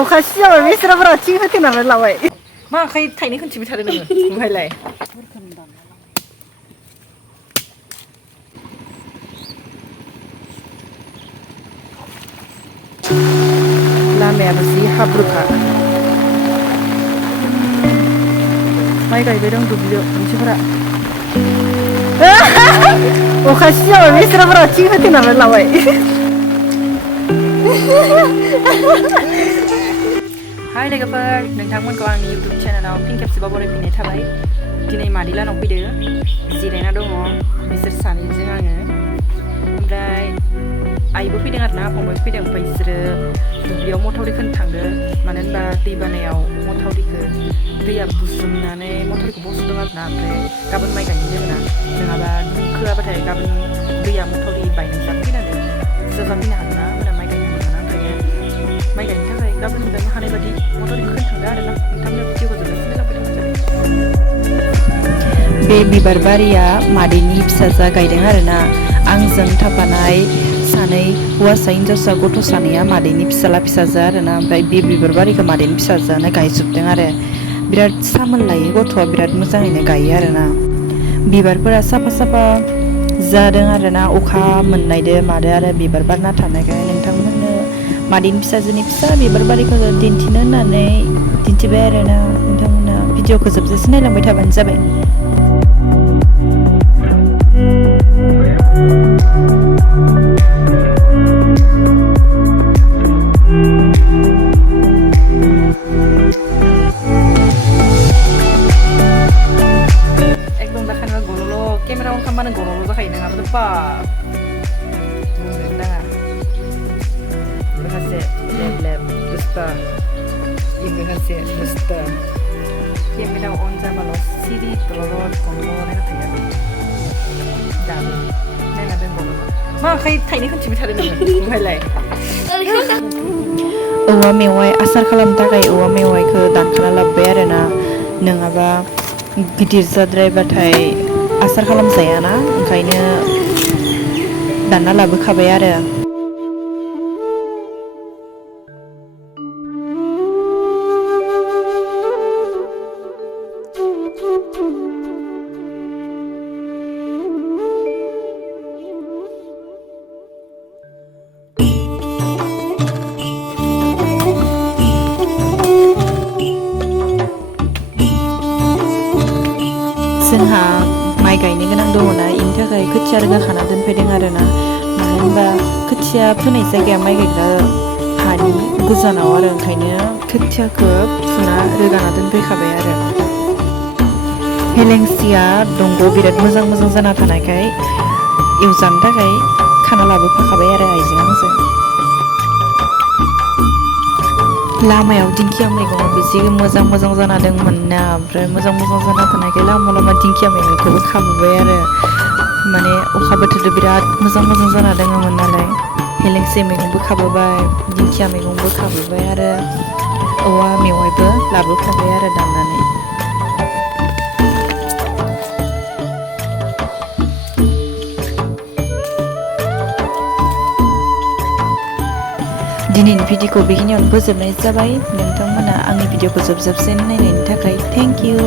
अखा सिजाबाय बेस्राफोरा थिं होथेनानै लाबाय मा आखाइ थाइनै खोनथिबाय थादों नोङो ओमफ्रायलाय लामायाबो जि हाब्रुखा माइ गायबाय दं दुब्लियाव मानसिफोरा अखा सिजाबाय बेस्राफोरा थिं होथेनानै लाबाय हाय लोगोफोर नोंथांमोनखौ आंनि इउटुब चेनेलाव फिन खेबसेबाव बरायफिननाय थाबाय दिनै मादै लानाव फैदो जिरायना दङ बिसोर सानैजों आङो ओमफ्राय आइबो फैदों आरोना फंबायबो फैदों ओमफ्राय बिसोरो दुब्लियाव मथावरि खोनो थांदो मानो होनबा दै बानायाव मथावरिखौ दैया बुसोमनानै मथावरिखौ बस'दों आरोना ओमफ्राय गाबोन माइ गायनो दोङो ना नङाबा खोआबाथाय गाबोन दैया मथावरि बायनांजा फैनानै जोबा फैनो हागोन ना होमबाना माइ गायनो मोना ओंखायनो माइ गायनो थाखाय गाबोन जों हानाय बादि मथावरिखौ खोनो थांदो आरोना नोंथांनो भिडिअखौ जोबजासिम नायलांबाय थाबानो जाबाय बे बिबार बारिया मादैनि फिसाजा गायदों आरोना आंजों थाफानाय सानै हौवासा हिनजावसा गथ' सानैया मादैनि फिसाला फिसाजो आरोना ओमफ्राय बे बिबार बारिखौ मादैनि फिसाजोआनो गायजोबदों आरो बिराद सामोल लायो गथ'आ बिराद मोजाङैनो गायो आरोना बिबारफोरा साफा साफा जादों आरोना अखा मोननायदो मादो आरो बिबार बारना थानायखाय नोंथांमोननो मादैनि फिसाजोनि फिसा बिबार बारिखौ दिन्थिनो होननानै दिन्थिबाय आरोना नोंथांमोना भिडिअखौ जोबजासिम नायलांबाय थाबानो जाबाय केमेरा अन खालामबानो गरल' जाखायो नङाबाथ' बा बुंनो नाङा माखासे लेब लेब बुस्ता माखासे बुस्ता केमेरा अन जाबाल' सिरि दलद गरल' नायना थायो आरो दाबो नायना दोन गरल' मा आखाइ थाइनै खोनथिबाय थादों नोङो ओमफ्रायलाय औवा मेवाइ आसार खालामनो थाखाय औवा मेवाइखौ दानखाना लाबोबाय आरोना नङाबा गिदिर जाद्रायबाथाय आसार खालामजायाना ओंखायनो दानना लाबोखाबाय आरो जोंहा माइ गायनो गोनां दङना इनि थाखाय खोथिया रोगाखाना दोनफैदों आरोना मानो होनबा खोथिया फोनाय जायगाया माइ गायग्रा हानि गोजानाव आरो ओंखायनो खोथियाखौ फुना रोगाना दोनफैखाबाय आरो हेलेंसिया दंग' बिराद मोजां मोजां जाना थानायखाय एवजानो थाखाय खाना लाबोफाखाबाय आरो आइजों आंजों लामायाव दिंखिया मैगङाबो जि मोजां मोजां जाना दंमोन ना ओमफ्राय मोजां मोजां जाना थानायखाय लामा लामा दिंखिया मैगंखौबो खाबोबाय आरो माने अखा बोथोरजों बिराद मोजां मोजां जाना दङमोन नालाय हेलेंसि मैगंबो खाबोबाय दिंखिया मैगंबो खाबोबाय आरो औवा मेवाइबो लाबोखाबाय आरो दाननानै दिनैनि भिडिअखौ बेखिनियावनो फोजोबनाय जाबाय नोंथांमोना आंनि भिडिअखौ जोबजाबसिन नायनायनि थाखाय थेंक इउ